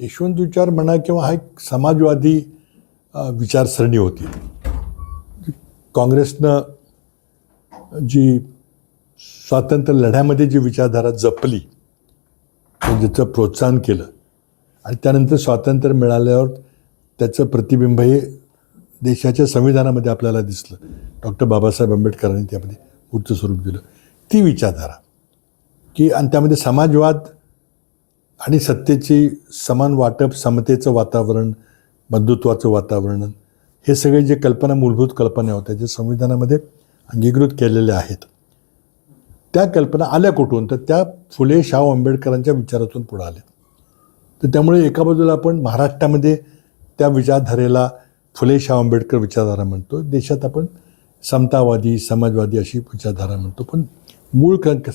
यशवंत विचार म्हणा किंवा हा एक समाजवादी विचारसरणी होती. काँग्रेसनं जी स्वातंत्र्य लढ्यामध्ये जी विचारधारा जपली म्हणजे ज्याचं प्रोत्साहन केलं आणि त्यानंतर स्वातंत्र्य मिळाल्यावर त्याचं प्रतिबिंब हे देशाच्या संविधानामध्ये आपल्याला दिसलं. डॉक्टर बाबासाहेब आंबेडकरांनी त्यामध्ये मूर्त स्वरूप दिलं. ती विचारधारा की आणि त्यामध्ये समाजवाद आणि सत्तेची समान वाटप समतेचं वातावरण बंधुत्वाचं वातावरण हे सगळे जे कल्पना मूलभूत कल्पना होत्या जे संविधानामध्ये अंगीकृत केलेल्या आहेत त्या कल्पना आल्या कुठून? तर त्या फुले शाहू आंबेडकरांच्या विचारातून पुढे आल्या. तर त्यामुळे एका बाजूला आपण महाराष्ट्रामध्ये त्या विचारधारेला फुले शाहू आंबेडकर विचारधारा म्हणतो. देशात आपण समतावादी समाजवादी अशी विचारधारा म्हणतो. पण मूळ क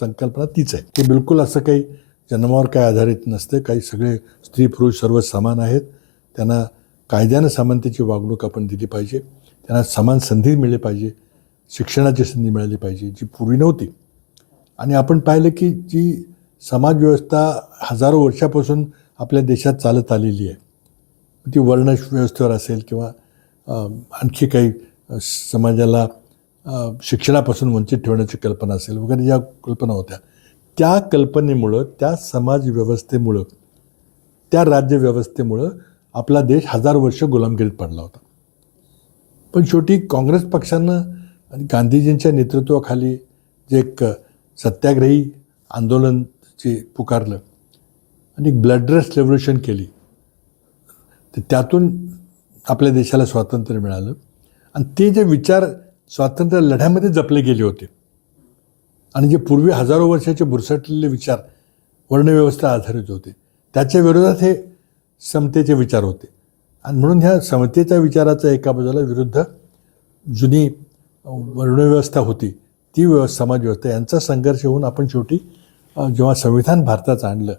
संकल्पना तीच आहे. ते बिलकुल असं काही जन्मावर काय आधारित नसते काही सगळे स्त्री पुरुष सर्व समान आहेत. त्यांना कायद्यानं समानतेची वागणूक आपण दिली पाहिजे. त्यांना समान संधी मिळली पाहिजे. शिक्षणाची संधी मिळाली पाहिजे जी पूर्वी नव्हती. आणि आपण पाहिलं की जी समाजव्यवस्था हजारो वर्षापासून आपल्या देशात चालत आलेली आहे. ती वर्ण व्यवस्थेवर असेल किंवा आणखी काही समाजाला शिक्षणापासून वंचित ठेवण्याची कल्पना असेल वगैरे ज्या कल्पना होत्या. त्या कल्पनेमुळं त्या समाजव्यवस्थेमुळं त्या राज्यव्यवस्थेमुळं आपला देश हजार वर्ष गुलामगिरीत पडला होता. पण शेवटी काँग्रेस पक्षानं आणि गांधीजींच्या नेतृत्वाखाली जे एक सत्याग्रही आंदोलन जे पुकारलं आणि ब्लडरेस रेव्होल्युशन केली तर त्यातून आपल्या देशाला स्वातंत्र्य मिळालं. आणि ते जे विचार स्वातंत्र्य लढ्यामध्ये जपले गेले होते आणि जे पूर्वी हजारो वर्षाचे बुरसटलेले विचार वर्णव्यवस्था आधारित होते त्याच्या विरोधात हे समतेचे विचार होते. आणि म्हणून ह्या समतेच्या विचाराचा एका बाजूला विरुद्ध जुनी वर्णव्यवस्था होती ती व्यव समाजव्यवस्था यांचा संघर्ष होऊन आपण शेवटी जेव्हा संविधान भारतात आणलं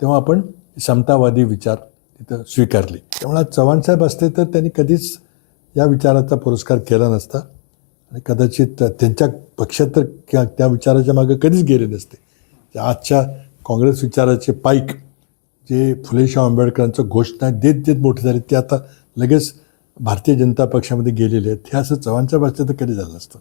तेव्हा आपण समतावादी विचार तिथं स्वीकारले. त्यामुळे चव्हाणसाहेब असते तर त्यांनी कधीच या विचाराचा पुरस्कार केला नसता. आणि कदाचित त्यांच्या पक्षात तर त्या विचाराच्या मागे कधीच गेले नसते. आजच्या काँग्रेस विचाराचे पाईक जे फुलेशाह आंबेडकरांचं घोषणा देत देत मोठे झाले ते आता लगेच भारतीय जनता पक्षामध्ये गेलेले आहेत. हे असं चव्हाणच्या भाषेत तर कधी झालं असतं